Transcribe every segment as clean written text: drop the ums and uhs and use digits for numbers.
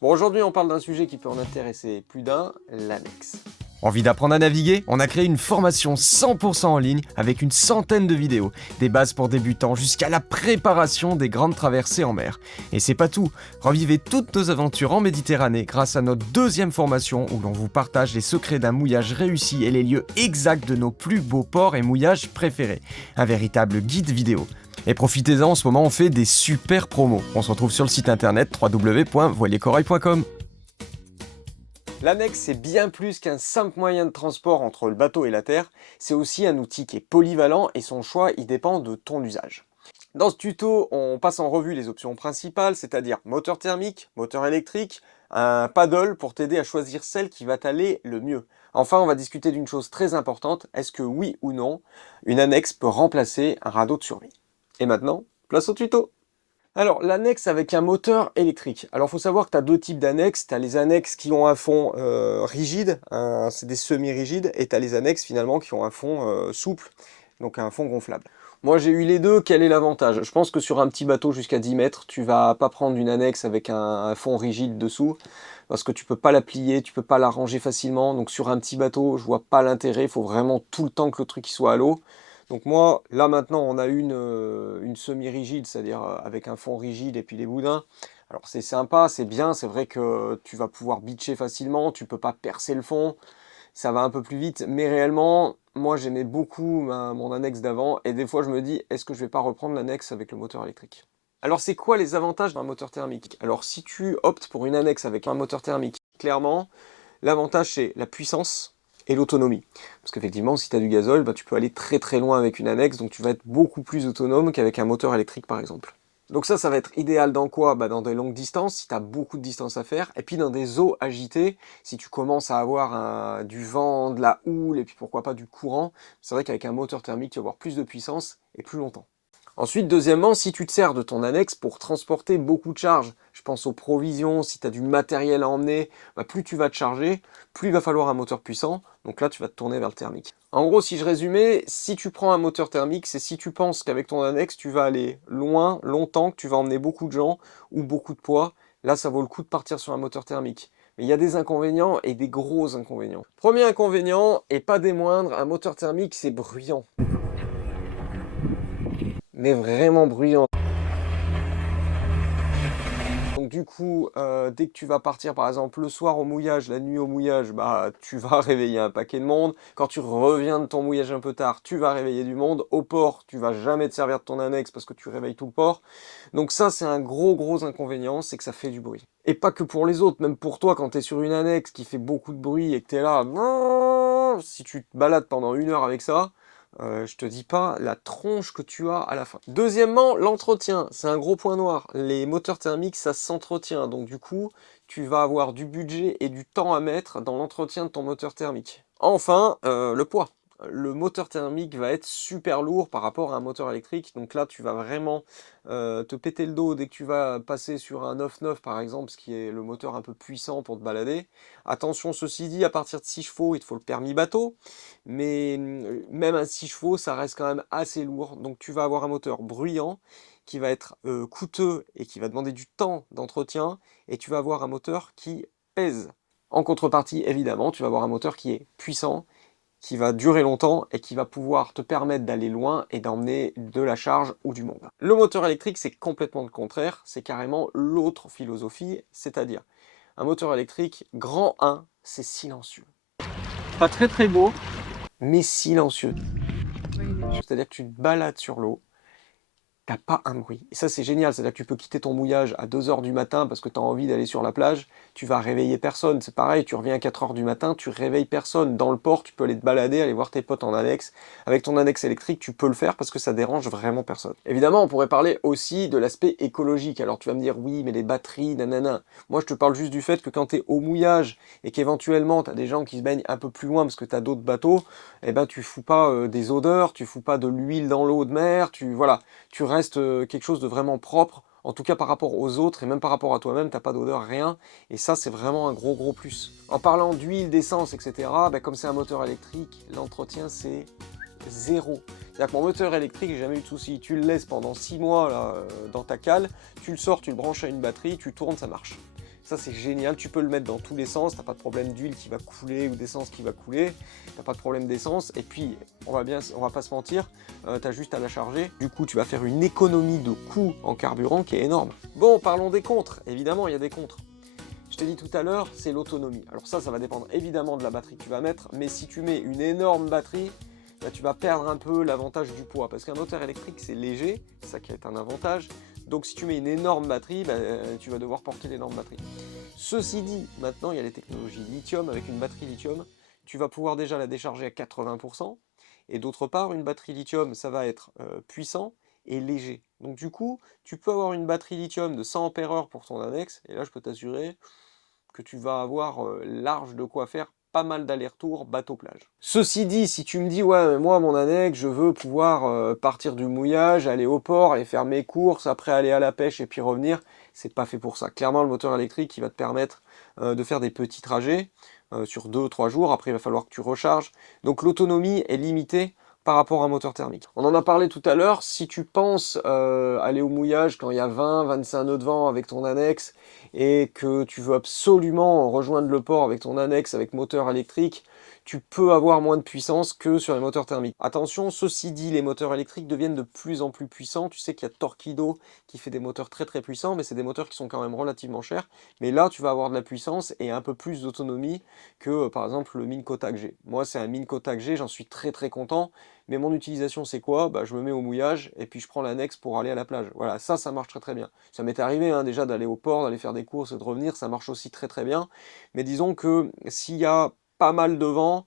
Bon, aujourd'hui, on parle d'un sujet qui peut en intéresser plus d'un, l'annexe. Envie d'apprendre à naviguer? On a créé une formation 100% en ligne avec une centaine de vidéos, des bases pour débutants jusqu'à la préparation des grandes traversées en mer. Et c'est pas tout, revivez toutes nos aventures en Méditerranée grâce à notre deuxième formation où l'on vous partage les secrets d'un mouillage réussi et les lieux exacts de nos plus beaux ports et mouillages préférés. Un véritable guide vidéo. Et profitez-en, en ce moment on fait des super promos. On se retrouve sur le site internet www.voiliercorail.com. L'annexe, c'est bien plus qu'un simple moyen de transport entre le bateau et la terre, c'est aussi un outil qui est polyvalent et son choix, il dépend de ton usage. Dans ce tuto, on passe en revue les options principales, c'est-à-dire moteur thermique, moteur électrique, un paddle pour t'aider à choisir celle qui va t'aller le mieux. Enfin, on va discuter d'une chose très importante, est-ce que oui ou non, une annexe peut remplacer un radeau de survie? Et maintenant, place au tuto! Alors, l'annexe avec un moteur électrique. Alors, il faut savoir que tu as deux types d'annexes. Tu as les annexes qui ont un fond rigide, c'est des semi-rigides, et tu as les annexes finalement qui ont un fond souple, donc un fond gonflable. Moi, j'ai eu les deux. Quel est l'avantage? Je pense que sur un petit bateau jusqu'à 10 mètres, tu vas pas prendre une annexe avec un fond rigide dessous, parce que tu peux pas la plier, tu peux pas la ranger facilement. Donc, sur un petit bateau, je vois pas l'intérêt. Il faut vraiment tout le temps que le truc il soit à l'eau. Donc moi, là maintenant, on a une semi-rigide, c'est-à-dire avec un fond rigide et puis les boudins. Alors c'est sympa, c'est bien, c'est vrai que tu vas pouvoir beacher facilement, tu peux pas percer le fond, ça va un peu plus vite, mais réellement, moi j'aimais beaucoup mon annexe d'avant, et des fois je me dis, est-ce que je vais pas reprendre l'annexe avec le moteur électrique? Alors c'est quoi les avantages d'un moteur thermique? Alors si tu optes pour une annexe avec un moteur thermique, clairement, l'avantage c'est la puissance et l'autonomie. Parce qu'effectivement, si tu as du gazole, bah, tu peux aller très très loin avec une annexe, donc tu vas être beaucoup plus autonome qu'avec un moteur électrique par exemple. Donc ça va être idéal dans quoi? Bah, dans des longues distances, si tu as beaucoup de distance à faire, et puis dans des eaux agitées, si tu commences à avoir du vent, de la houle, et puis pourquoi pas du courant, c'est vrai qu'avec un moteur thermique, tu vas avoir plus de puissance et plus longtemps. Ensuite, deuxièmement, si tu te sers de ton annexe pour transporter beaucoup de charges, je pense aux provisions, si tu as du matériel à emmener, bah plus tu vas te charger, plus il va falloir un moteur puissant, donc là tu vas te tourner vers le thermique. En gros, si je résumais, si tu prends un moteur thermique, c'est si tu penses qu'avec ton annexe, tu vas aller loin, longtemps, que tu vas emmener beaucoup de gens ou beaucoup de poids, là ça vaut le coup de partir sur un moteur thermique. Mais il y a des inconvénients et des gros inconvénients. Premier inconvénient, et pas des moindres, un moteur thermique c'est bruyant. Mais vraiment bruyant. Donc du coup, dès que tu vas partir par exemple le soir au mouillage, la nuit au mouillage, bah tu vas réveiller un paquet de monde. Quand tu reviens de ton mouillage un peu tard, tu vas réveiller du monde. Au port, tu vas jamais te servir de ton annexe parce que tu réveilles tout le port. Donc ça, c'est un gros inconvénient, c'est que ça fait du bruit. Et pas que pour les autres, même pour toi, quand tu es sur une annexe qui fait beaucoup de bruit et que tu es là, si tu te balades pendant 1 heure avec ça, je te dis pas la tronche que tu as à la fin. Deuxièmement, l'entretien, c'est un gros point noir. Les moteurs thermiques, ça s'entretient, donc du coup, tu vas avoir du budget et du temps à mettre dans l'entretien de ton moteur thermique. Enfin, le poids. Le moteur thermique va être super lourd par rapport à un moteur électrique, donc là tu vas vraiment te péter le dos dès que tu vas passer sur un 9.9 par exemple, ce qui est le moteur un peu puissant pour te balader. Attention, ceci dit, à partir de 6 chevaux, il te faut le permis bateau, mais même un 6 chevaux, ça reste quand même assez lourd, donc tu vas avoir un moteur bruyant qui va être coûteux et qui va demander du temps d'entretien, et tu vas avoir un moteur qui pèse. En contrepartie, évidemment, tu vas avoir un moteur qui est puissant, qui va durer longtemps et qui va pouvoir te permettre d'aller loin et d'emmener de la charge ou du monde. Le moteur électrique, c'est complètement le contraire, c'est carrément l'autre philosophie, c'est-à-dire un moteur électrique grand 1, c'est silencieux. Pas très très beau, mais silencieux. C'est-à-dire que tu te balades sur l'eau, t'as pas un bruit. Et ça, c'est génial. C'est-à-dire que tu peux quitter ton mouillage à 2 h du matin parce que tu as envie d'aller sur la plage. Tu vas réveiller personne. C'est pareil, tu reviens à 4 h du matin, tu réveilles personne. Dans le port, tu peux aller te balader, aller voir tes potes en annexe. Avec ton annexe électrique, tu peux le faire parce que ça dérange vraiment personne. Évidemment, on pourrait parler aussi de l'aspect écologique. Alors tu vas me dire, oui, mais les batteries, nanana. Moi, je te parle juste du fait que quand tu es au mouillage et qu'éventuellement, tu as des gens qui se baignent un peu plus loin parce que tu as d'autres bateaux, eh ben, tu fous pas des odeurs, tu fous pas de l'huile dans l'eau de mer, voilà, tu restes quelque chose de vraiment propre, en tout cas par rapport aux autres et même par rapport à toi-même, t'as pas d'odeur, rien, et ça c'est vraiment un gros plus. En parlant d'huile, d'essence, etc., bah, comme c'est un moteur électrique, l'entretien c'est zéro. C'est-à-dire que mon moteur électrique, j'ai jamais eu de souci. Tu le laisses pendant 6 mois là, dans ta cale, tu le sors, tu le branches à une batterie, tu tournes, ça marche. Ça c'est génial, tu peux le mettre dans tous les sens, t'as pas de problème d'huile qui va couler ou d'essence qui va couler, t'as pas de problème d'essence, et puis on va pas se mentir, t'as juste à la charger, du coup tu vas faire une économie de coût en carburant qui est énorme. Bon, parlons des contres, évidemment il y a des contres. Je t'ai dit tout à l'heure, c'est l'autonomie. Alors ça va dépendre évidemment de la batterie que tu vas mettre, mais si tu mets une énorme batterie, bah, tu vas perdre un peu l'avantage du poids, parce qu'un moteur électrique c'est léger, c'est ça qui est un avantage, donc si tu mets une énorme batterie, bah, tu vas devoir porter l'énorme batterie. Ceci dit, maintenant il y a les technologies lithium, avec une batterie lithium, tu vas pouvoir déjà la décharger à 80%, et d'autre part, une batterie lithium, ça va être puissant et léger. Donc du coup, tu peux avoir une batterie lithium de 100 ampères pour ton annexe, et là je peux t'assurer que tu vas avoir large de quoi faire pas mal d'allers-retours bateau-plage. Ceci dit, si tu me dis, ouais, mais moi, mon annexe, je veux pouvoir partir du mouillage, aller au port, aller faire mes courses, après aller à la pêche et puis revenir, c'est pas fait pour ça. Clairement, le moteur électrique, il va te permettre de faire des petits trajets sur 2-3 jours, après il va falloir que tu recharges. Donc l'autonomie est limitée par rapport à un moteur thermique. On en a parlé tout à l'heure, si tu penses aller au mouillage quand il y a 20-25 nœuds de vent avec ton annexe et que tu veux absolument rejoindre le port avec ton annexe avec moteur électrique, tu peux avoir moins de puissance que sur les moteurs thermiques. Attention, ceci dit, les moteurs électriques deviennent de plus en plus puissants. Tu sais qu'il y a Torqeedo qui fait des moteurs très très puissants, mais c'est des moteurs qui sont quand même relativement chers. Mais là, tu vas avoir de la puissance et un peu plus d'autonomie que par exemple le Minn Kota que j'ai. Moi, c'est un Minn Kota que j'ai, j'en suis très très content. Mais mon utilisation, c'est quoi? Bah, je me mets au mouillage et puis je prends l'annexe pour aller à la plage. Voilà, ça marche très très bien. Ça m'est arrivé hein, déjà d'aller au port, d'aller faire des courses et de revenir, ça marche aussi très très bien. Mais disons que s'il y a pas mal de vent,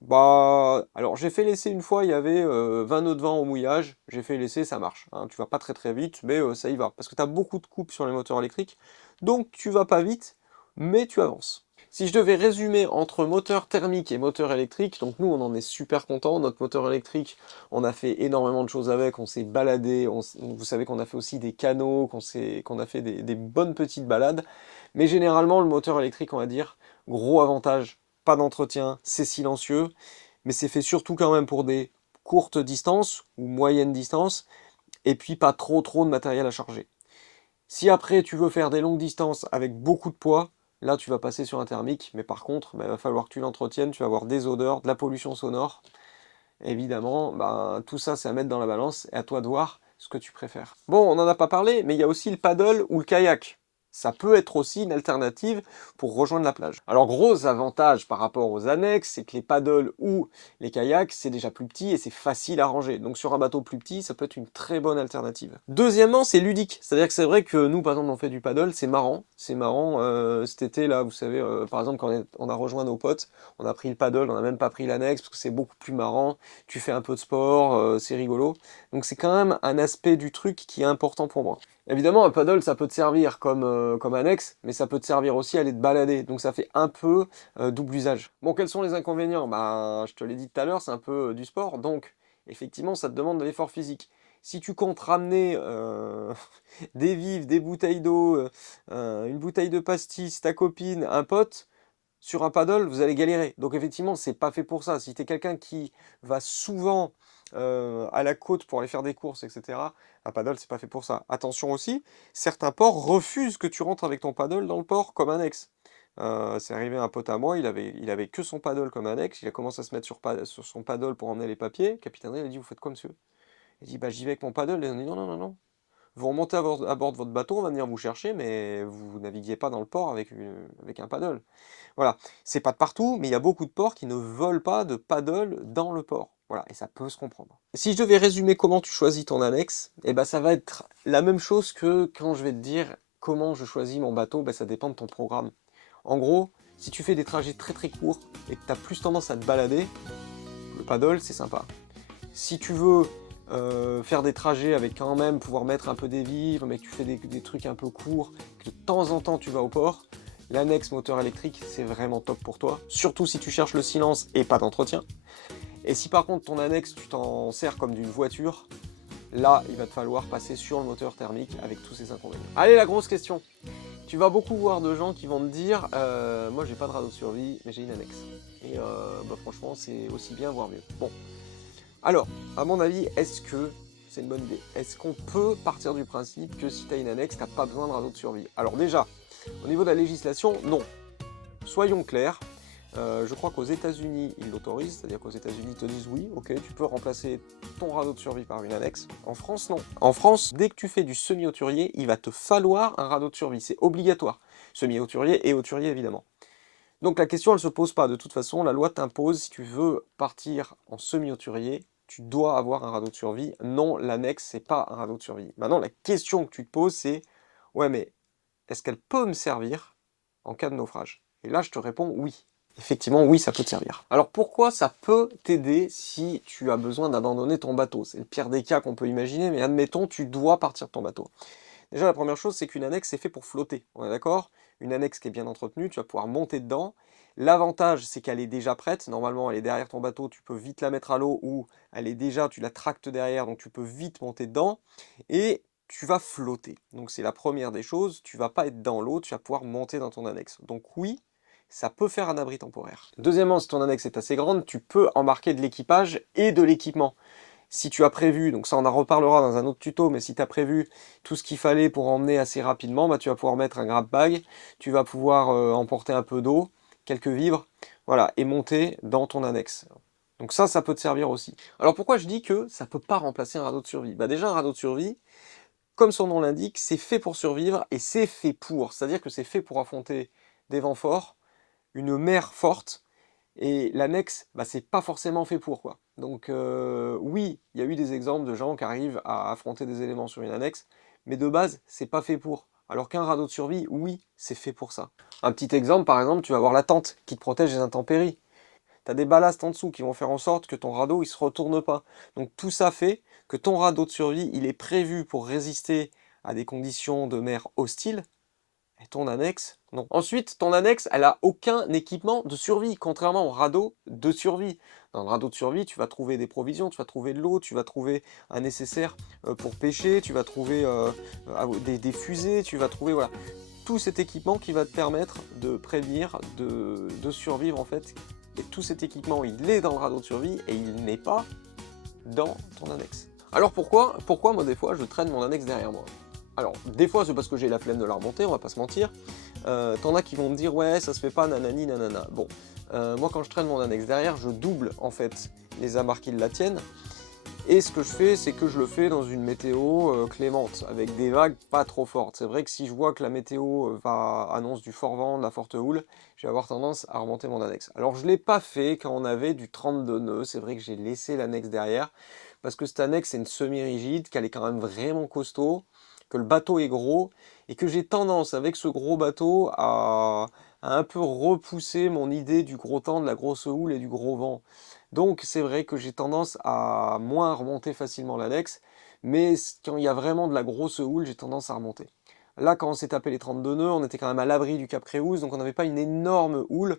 bah, alors j'ai fait l'essai une fois, il y avait 20 nœuds de vent au mouillage, j'ai fait l'essai, ça marche. Hein. Tu vas pas très très vite, mais ça y va. Parce que tu as beaucoup de coupes sur les moteurs électriques, donc tu vas pas vite, mais tu avances. Si je devais résumer entre moteur thermique et moteur électrique, donc nous on en est super content, notre moteur électrique, on a fait énormément de choses avec, on s'est baladé, vous savez qu'on a fait aussi des canaux, qu'on a fait des bonnes petites balades, mais généralement le moteur électrique on va dire, gros avantage, pas d'entretien, c'est silencieux, mais c'est fait surtout quand même pour des courtes distances ou moyennes distances, et puis pas trop de matériel à charger. Si après tu veux faire des longues distances avec beaucoup de poids, là tu vas passer sur un thermique, mais par contre, bah, il va falloir que tu l'entretiennes, tu vas avoir des odeurs, de la pollution sonore. Évidemment, bah, tout ça c'est à mettre dans la balance et à toi de voir ce que tu préfères. Bon, on n'en a pas parlé, mais il y a aussi le paddle ou le kayak. Ça peut être aussi une alternative pour rejoindre la plage. Alors gros avantage par rapport aux annexes, c'est que les paddles ou les kayaks, c'est déjà plus petit et c'est facile à ranger. Donc sur un bateau plus petit, ça peut être une très bonne alternative. Deuxièmement, c'est ludique. C'est-à-dire que c'est vrai que nous, par exemple, on fait du paddle, c'est marrant. C'est marrant. Cet été, là, vous savez, par exemple, quand on a rejoint nos potes, on a pris le paddle, on n'a même pas pris l'annexe parce que c'est beaucoup plus marrant. Tu fais un peu de sport, c'est rigolo. Donc c'est quand même un aspect du truc qui est important pour moi. Évidemment, un paddle, ça peut te servir comme annexe, mais ça peut te servir aussi à aller te balader. Donc ça fait un peu double usage. Bon, quels sont les inconvénients? Ben, je te l'ai dit tout à l'heure, c'est un peu du sport. Donc, effectivement, ça te demande de l'effort physique. Si tu comptes ramener des vivres, des bouteilles d'eau, une bouteille de pastis, ta copine, un pote, sur un paddle, vous allez galérer. Donc effectivement, c'est pas fait pour ça. Si tu es quelqu'un qui va souvent à la côte pour aller faire des courses, etc., un paddle, c'est pas fait pour ça. Attention aussi, certains ports refusent que tu rentres avec ton paddle dans le port comme annexe. C'est arrivé à un pote à moi, il avait que son paddle comme annexe, il a commencé à se mettre sur son paddle pour emmener les papiers. Le capitaine il a dit, vous faites quoi monsieur? Il dit, bah j'y vais avec mon paddle. Et on a dit, non, non, non, non. Vous remontez à bord de votre bateau, on va venir vous chercher, mais vous naviguez pas dans le port avec un paddle. Voilà, c'est pas de partout, mais il y a beaucoup de ports qui ne veulent pas de paddle dans le port. Voilà, et ça peut se comprendre. Si je devais résumer comment tu choisis ton annexe, eh ben ça va être la même chose que quand je vais te dire comment je choisis mon bateau, ben ça dépend de ton programme. En gros, si tu fais des trajets très très courts et que tu as plus tendance à te balader, le paddle c'est sympa. Si tu veux faire des trajets avec quand même pouvoir mettre un peu des vivres, mais que tu fais des trucs un peu courts, que de temps en temps tu vas au port, l'annexe moteur électrique c'est vraiment top pour toi, surtout si tu cherches le silence et pas d'entretien. Et si par contre ton annexe tu t'en sers comme d'une voiture, là il va te falloir passer sur le moteur thermique avec tous ses inconvénients. Allez, la grosse question. Tu vas beaucoup voir de gens qui vont te dire moi j'ai pas de radeau de survie mais j'ai une annexe. Et bah, franchement c'est aussi bien voire mieux. Bon. Alors, à mon avis, est-ce que c'est une bonne idée? Est-ce qu'on peut partir du principe que si tu as une annexe, tu n'as pas besoin de radeau de survie? Alors déjà, Au niveau de la législation, non. Soyons clairs, je crois qu'aux États-Unis, ils l'autorisent, c'est-à-dire qu'aux États-Unis, ils te disent oui, ok, tu peux remplacer ton radeau de survie par une annexe. En France, non. En France, dès que tu fais du semi-hauturier, il va te falloir un radeau de survie, c'est obligatoire. Semi-hauturier et hauturier, évidemment. Donc la question, elle ne se pose pas. De toute façon, la loi t'impose, si tu veux partir en semi-hauturier, tu dois avoir un radeau de survie. Non, l'annexe, c'est pas un radeau de survie. Maintenant, la question que tu te poses, c'est, ouais, mais est-ce qu'elle peut me servir en cas de naufrage? Et là, je te réponds oui. Effectivement, oui, ça peut te servir. Alors pourquoi ça peut t'aider si tu as besoin d'abandonner ton bateau? C'est le pire des cas qu'on peut imaginer, mais admettons, tu dois partir de ton bateau. Déjà, la première chose, c'est qu'une annexe, c'est fait pour flotter. On est d'accord? Une annexe qui est bien entretenue, tu vas pouvoir monter dedans. L'avantage, c'est qu'elle est déjà prête. Normalement, elle est derrière ton bateau, tu peux vite la mettre à l'eau ou elle est déjà, tu la tractes derrière, donc tu peux vite monter dedans. Et tu vas flotter. Donc c'est la première des choses. Tu vas pas être dans l'eau, tu vas pouvoir monter dans ton annexe. Donc oui, ça peut faire un abri temporaire. Deuxièmement, si ton annexe est assez grande, tu peux embarquer de l'équipage et de l'équipement. Si tu as prévu, donc ça on en reparlera dans un autre tuto, mais si tu as prévu tout ce qu'il fallait pour emmener assez rapidement, bah, tu vas pouvoir mettre un grab bag, tu vas pouvoir emporter un peu d'eau, quelques vivres, voilà, et monter dans ton annexe. Donc ça peut te servir aussi. Alors pourquoi je dis que ça ne peut pas remplacer un radeau de survie? Bah déjà un radeau de survie, comme son nom l'indique, c'est fait pour survivre et c'est fait pour. C'est-à-dire que c'est fait pour affronter des vents forts, une mer forte, et l'annexe, bah, c'est pas forcément fait pour, quoi. Donc oui, il y a eu des exemples de gens qui arrivent à affronter des éléments sur une annexe, mais de base, c'est pas fait pour. Alors qu'un radeau de survie, oui, c'est fait pour ça. Un petit exemple, par exemple, tu vas avoir la tente qui te protège des intempéries. Tu as des ballasts en dessous qui vont faire en sorte que ton radeau, il se retourne pas. Donc tout ça fait que ton radeau de survie, il est prévu pour résister à des conditions de mer hostiles, et ton annexe, non. Ensuite, ton annexe, elle a aucun équipement de survie, contrairement au radeau de survie. Dans le radeau de survie, tu vas trouver des provisions, tu vas trouver de l'eau, tu vas trouver un nécessaire pour pêcher, tu vas trouver des fusées, tu vas trouver voilà, tout cet équipement qui va te permettre de prévenir, de survivre en fait. Et tout cet équipement, il est dans le radeau de survie et il n'est pas dans ton annexe. Alors pourquoi moi des fois je traîne mon annexe derrière moi? Alors, des fois, c'est parce que j'ai la flemme de la remonter, on va pas se mentir. T'en as qui vont me dire, ouais, ça se fait pas, nanani, nanana. Bon, moi, quand je traîne mon annexe derrière, je double, en fait, les amarres qui la tiennent. Et ce que je fais, c'est que je le fais dans une météo clémente, avec des vagues pas trop fortes. C'est vrai que si je vois que la météo annonce du fort vent, de la forte houle, je vais avoir tendance à remonter mon annexe. Alors, je l'ai pas fait quand on avait du 32 nœuds. C'est vrai que j'ai laissé l'annexe derrière, parce que cette annexe, c'est une semi-rigide, qu'elle est quand même vraiment costaud, que le bateau est gros, et que j'ai tendance, avec ce gros bateau, à un peu repousser mon idée du gros temps, de la grosse houle et du gros vent. Donc c'est vrai que j'ai tendance à moins remonter facilement l'annexe, mais quand il y a vraiment de la grosse houle, j'ai tendance à remonter. Là, quand on s'est tapé les 32 nœuds, on était quand même à l'abri du Cap Créouz, donc on n'avait pas une énorme houle,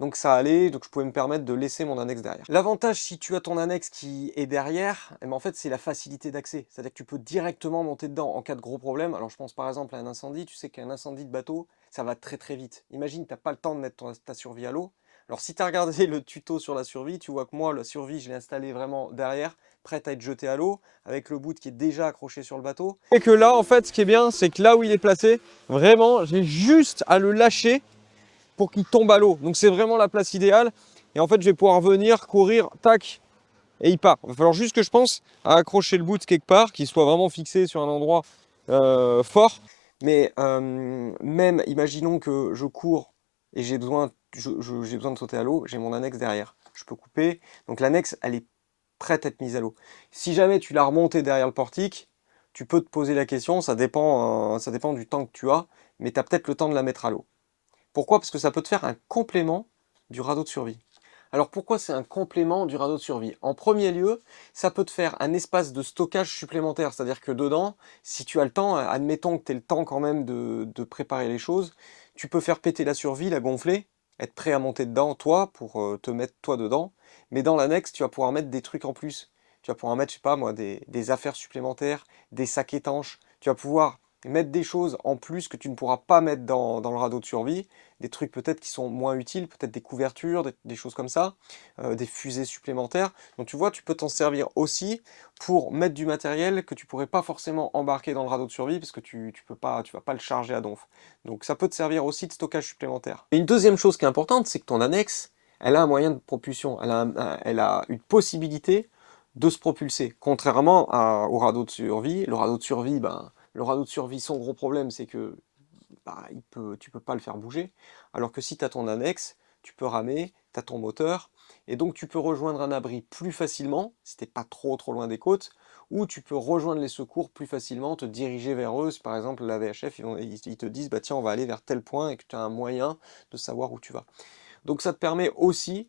donc ça allait, donc je pouvais me permettre de laisser mon annexe derrière. L'avantage, si tu as ton annexe qui est derrière, eh ben, en fait, c'est la facilité d'accès. C'est-à-dire que tu peux directement monter dedans en cas de gros problème. Alors je pense par exemple à un incendie, tu sais qu'un incendie de bateau, ça va très très vite. Imagine, tu n'as pas le temps de mettre ta survie à l'eau. Alors si tu as regardé le tuto sur la survie, tu vois que moi, la survie, je l'ai installée vraiment derrière, prête à être jetée à l'eau, avec le bout qui est déjà accroché sur le bateau. Et que là, en fait, ce qui est bien, c'est que là où il est placé, vraiment, j'ai juste à le lâcher pour qu'il tombe à l'eau. Donc c'est vraiment la place idéale. Et en fait, je vais pouvoir venir, courir, tac, et il part. Il va falloir juste que je pense à accrocher le bout quelque part, qu'il soit vraiment fixé sur un endroit fort. Mais même, imaginons que je cours et j'ai besoin, j'ai besoin de sauter à l'eau, j'ai mon annexe derrière. Je peux couper. Donc l'annexe, elle est prête à être mise à l'eau. Si jamais tu l'as remontée derrière le portique, tu peux te poser la question, ça dépend du temps que tu as, mais tu as peut-être le temps de la mettre à l'eau. Pourquoi? Parce que ça peut te faire un complément du radeau de survie. Alors pourquoi c'est un complément du radeau de survie? En premier lieu, ça peut te faire un espace de stockage supplémentaire, c'est-à-dire que dedans, si tu as le temps, admettons que tu aies le temps quand même de préparer les choses, tu peux faire péter la survie, la gonfler, être prêt à monter dedans, toi, pour te mettre toi dedans, mais dans l'annexe, tu vas pouvoir mettre des trucs en plus. Tu vas pouvoir mettre, je sais pas moi, des affaires supplémentaires, des sacs étanches, tu vas pouvoir mettre des choses en plus que tu ne pourras pas mettre dans le radeau de survie, des trucs peut-être qui sont moins utiles, peut-être des couvertures, des choses comme ça, des fusées supplémentaires. Donc tu vois, tu peux t'en servir aussi pour mettre du matériel que tu pourrais pas forcément embarquer dans le radeau de survie parce que tu vas pas le charger à donf. Donc ça peut te servir aussi de stockage supplémentaire. Et une deuxième chose qui est importante, c'est que ton annexe, elle a un moyen de propulsion, elle a une possibilité de se propulser. Contrairement au radeau de survie, le radeau de survie, son gros problème, c'est que tu peux pas le faire bouger. Alors que si tu as ton annexe, tu peux ramer, tu as ton moteur, et donc tu peux rejoindre un abri plus facilement, si tu n'es pas trop loin des côtes, ou tu peux rejoindre les secours plus facilement, te diriger vers eux. Si par exemple la VHF, ils te disent, bah tiens, on va aller vers tel point, et que tu as un moyen de savoir où tu vas. Donc ça te permet aussi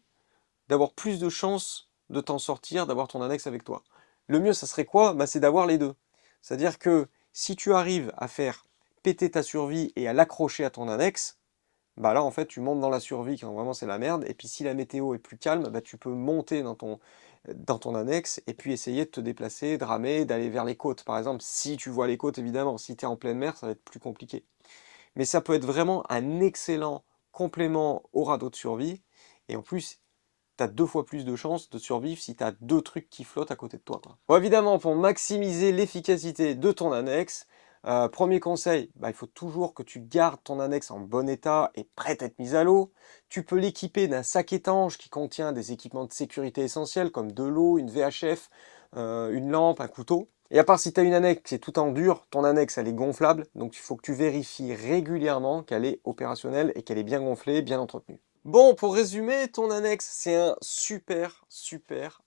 d'avoir plus de chances de t'en sortir, d'avoir ton annexe avec toi. Le mieux, ça serait quoi? C'est d'avoir les deux. C'est-à-dire que si tu arrives à faire péter ta survie et à l'accrocher à ton annexe, là en fait tu montes dans la survie quand vraiment c'est la merde, et puis si la météo est plus calme, tu peux monter dans ton annexe et puis essayer de te déplacer, de ramer, d'aller vers les côtes par exemple, si tu vois les côtes évidemment. Si tu es en pleine mer, ça va être plus compliqué. Mais ça peut être vraiment un excellent complément au radeau de survie, et en plus tu as 2 fois plus de chances de survivre si tu as 2 trucs qui flottent à côté de toi, quoi. Bon, évidemment, pour maximiser l'efficacité de ton annexe, premier conseil, il faut toujours que tu gardes ton annexe en bon état et prête à être mise à l'eau. Tu peux l'équiper d'un sac étanche qui contient des équipements de sécurité essentiels comme de l'eau, une VHF, une lampe, un couteau. Et à part si tu as une annexe qui est tout en dur, ton annexe elle est gonflable, donc il faut que tu vérifies régulièrement qu'elle est opérationnelle et qu'elle est bien gonflée, bien entretenue. Bon, pour résumer, ton annexe, c'est un super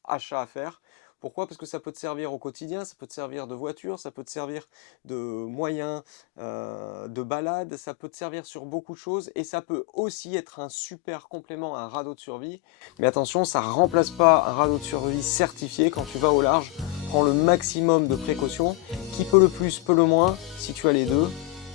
achat à faire. Pourquoi? Parce que ça peut te servir au quotidien, ça peut te servir de voiture, ça peut te servir de moyen de balade, ça peut te servir sur beaucoup de choses, et ça peut aussi être un super complément à un radeau de survie. Mais attention, ça ne remplace pas un radeau de survie certifié. Quand tu vas au large, prends le maximum de précautions. Qui peut le plus, peut le moins. Si tu as les deux,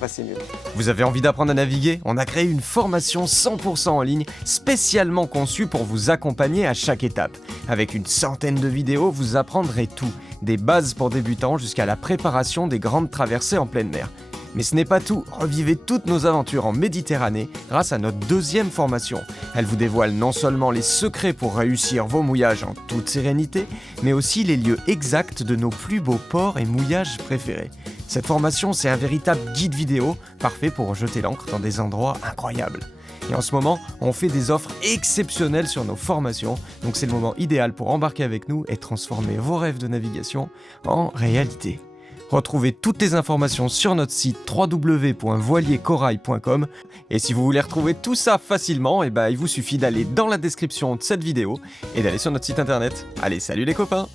c'est mieux. Vous avez envie d'apprendre à naviguer? On a créé une formation 100% en ligne, spécialement conçue pour vous accompagner à chaque étape. Avec une centaine de vidéos, vous apprendrez tout, des bases pour débutants jusqu'à la préparation des grandes traversées en pleine mer. Mais ce n'est pas tout, revivez toutes nos aventures en Méditerranée grâce à notre deuxième formation. Elle vous dévoile non seulement les secrets pour réussir vos mouillages en toute sérénité, mais aussi les lieux exacts de nos plus beaux ports et mouillages préférés. Cette formation, c'est un véritable guide vidéo, parfait pour jeter l'ancre dans des endroits incroyables. Et en ce moment, on fait des offres exceptionnelles sur nos formations, donc c'est le moment idéal pour embarquer avec nous et transformer vos rêves de navigation en réalité. Retrouvez toutes les informations sur notre site www.voiliercorail.com, et si vous voulez retrouver tout ça facilement, il vous suffit d'aller dans la description de cette vidéo et d'aller sur notre site internet. Allez, salut les copains!